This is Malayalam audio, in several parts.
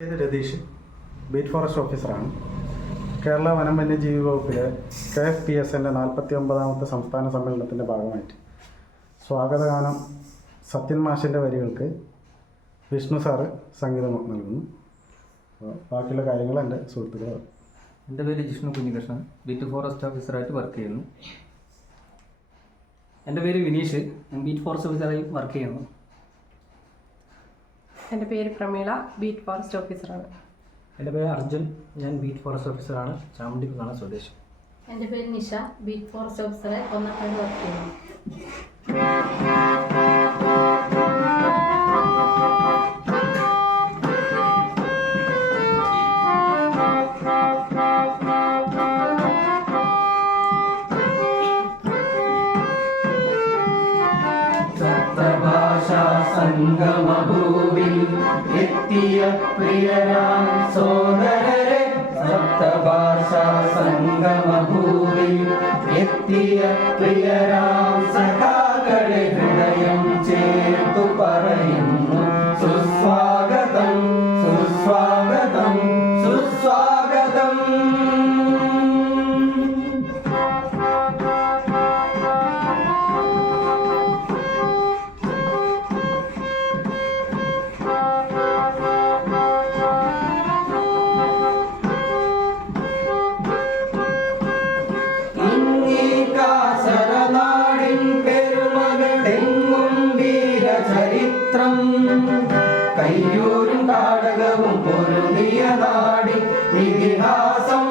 ഇത് രതീഷ്. ബീറ്റ് ഫോറസ്റ്റ് ഓഫീസറാണ് കേരള വനം വന്യജീവി വകുപ്പിലെ കെ എഫ് പി എസ് എന്റെ നാൽപ്പത്തി ഒമ്പതാമത്തെ സംസ്ഥാന സമ്മേളനത്തിന്റെ ഭാഗമായിട്ട് സ്വാഗതഗാനം സത്യൻ മാഷിന്റെ വരികൾക്ക് വിഷ്ണു സാറ് സംഗീതം നൽകുന്നു. ബാക്കിയുള്ള കാര്യങ്ങൾ എന്റെ സുഹൃത്തുക്കൾ. എന്റെ പേര് ജിഷ്ണു കുഞ്ഞികൃഷ്ണൻ. ബീറ്റ് ഫോറസ്റ്റ് ഓഫീസറായിട്ട് വർക്ക് ചെയ്യുന്നു. എന്റെ പേര് വിനീഷ്. ഞാൻ ബീറ്റ് ഫോറസ്റ്റ് ഓഫീസറായി വർക്ക് ചെയ്യുന്നു. എന്റെ പേര് പ്രമീള ബീറ്റ് ഫോറസ്റ്റ് ഓഫീസറാണ്. എന്റെ പേര് അർജുൻ ഞാൻ ബീറ്റ് ഫോറസ്റ്റ് ഓഫീസറാണ്. ചാമുണ്ടി കുന്നാണ് സ്വദേശം. എന്റെ പേര് നിഷ ബീറ്റ് ഫോറസ്റ്റ് ഓഫീസറെ ഒന്നാം വർക്ക് ചെയ്യുന്നു. എത്തിയ പ്രിയരാം സോദരരെ സപ്തഭാഷാ സംഗമഭൂവിൽ എത്തിയ പ്രിയരാം വീരചരിത്രം കയ്യൂരും കാടകവും പൊരുതിയ നാടി ഇതിഹാസം.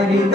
హరిత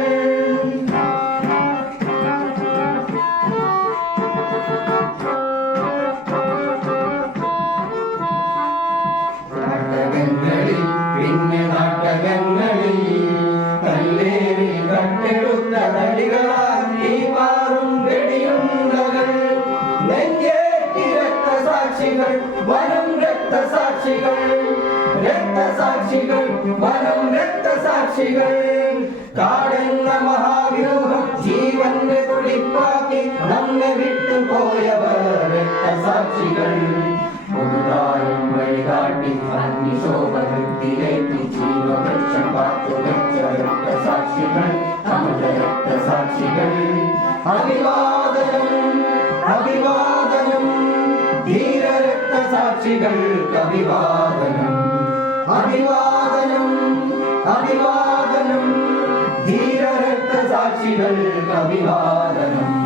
രക്തസാക്ഷികൾ വനം രക്തസാക്ഷികൾ. രക്തസാക്ഷികൾ വനം രക്തസാക്ഷികൾ. കാടെന്ന മഹാവ്യൂഹം ജീവന്റെ തുടിപ്പാക്കി നമ്മെ വിട്ടുപോയവർ രക്തസാക്ഷികൾ. പുതുതായും വഴികാട്ടി അഗ്നിശോഭത്തിലേക്ക് ജീവവൃക്ഷം കാത്തുവെച്ച രക്തസാക്ഷികൾ അമൃത രക്തസാക്ഷികൾ. അഭിവാദനം അഭിവാദനം. ധീര രക്തസാക്ഷികൾക്ക് അഭിവാദനം. അഭിവാദനം അഭിവാദനം. ധീരരക്തസാക്ഷികൾ അഭിവാദനം.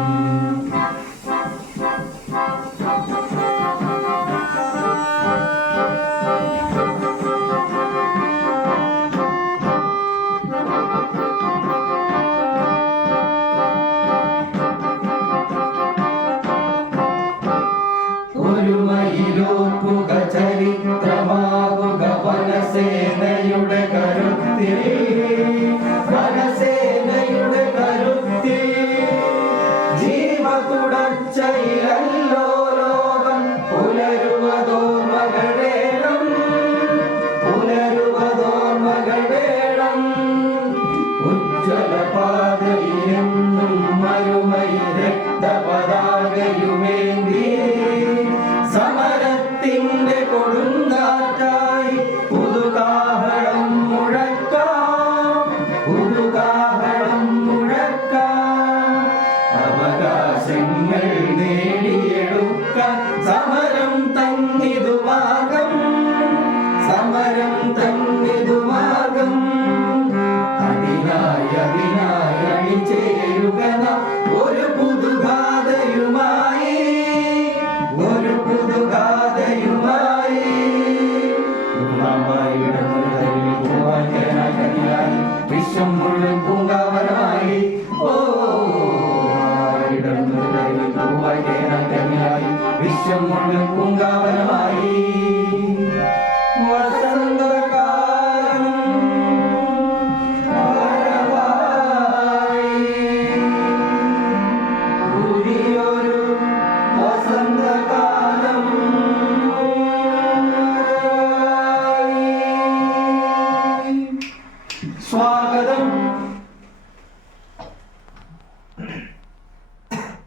ഉയർച്ചയിലല്ലോ ലോകം പുലരുവതോർമകൾ വേണം. പുലരുവതോർമകൾ വേണം. ഉജ്ജ്വല